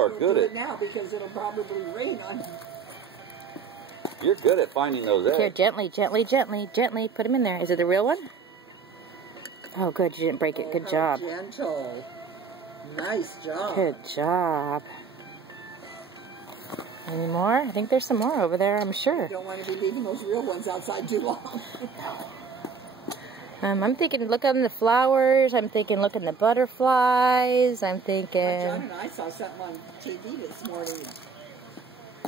are good at now because it'll probably rain on. You're good at finding those eggs. Here, gently, gently, gently, gently. Put them in there. Is it the real one? Oh, good. You didn't break it. Good job. Gentle. Nice job. Good job. Any more? I think there's some more over there, I'm sure. You don't want to be leaving those real ones outside too long. I'm thinking look on the flowers. I'm thinking look in the butterflies. I'm thinking... John and I saw something on TV this morning.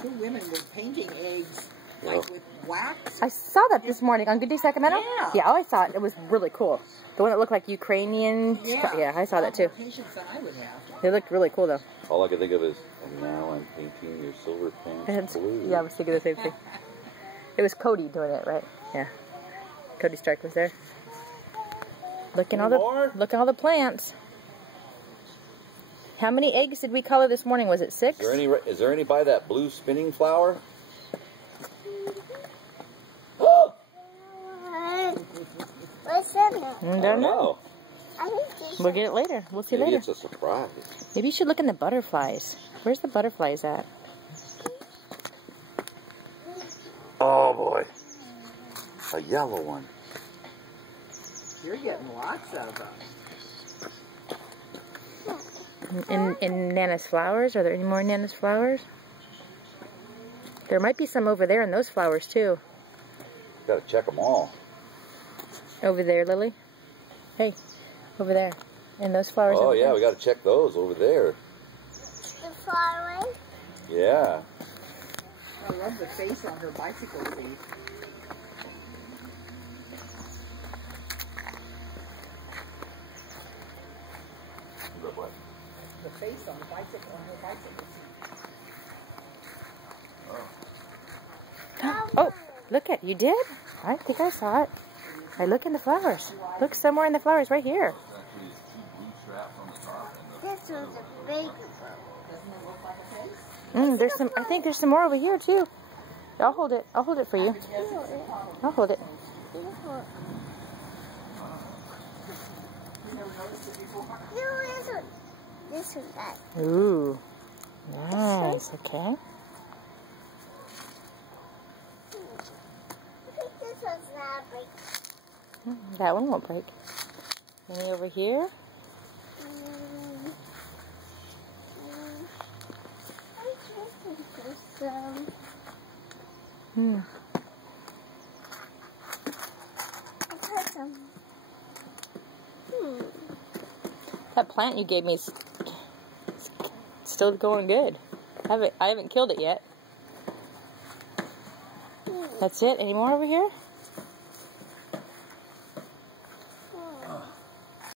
2 women were painting eggs like with wax. I saw that this morning on Good Day Sacramento. Yeah. Yeah, oh, I saw it. It was really cool. The one that looked like Ukrainian. Yeah, I saw that too. Patience that I would have. They looked really cool though. All I can think of is, and now I'm painting your silver pants blue. Yeah, I was thinking the same thing. It was Cody doing it, right? Yeah. Cody Stark was there. Look at all the plants. How many eggs did we color this morning? Was it 6? Is there any by that blue spinning flower? What's in it? I don't know. We'll get it later. We'll see later. Maybe it's a surprise. Maybe you should look in the butterflies. Where's the butterflies at? Oh boy. A yellow one. You're getting lots of them. In Nana's flowers? Are there any more Nana's flowers? There might be some over there in those flowers too. Gotta check them all. Over there, Lily. Hey, over there. In those flowers. Oh yeah, we gotta check those over there. The flowers? Yeah. I love the face on her bicycle seat. The face on her bicycle seat. Oh, look at you did? I think I saw it. I look in the flowers. Look somewhere in the flowers right here. This was a big one. There's some. I think there's some more over here too. I'll hold it. I'll hold it for you. I'll hold it. This one, that. Ooh, nice. Okay. I think this one's not big. That one won't break. Any over here? That plant you gave me is still going good. I haven't killed it yet. That's it? Any more over here?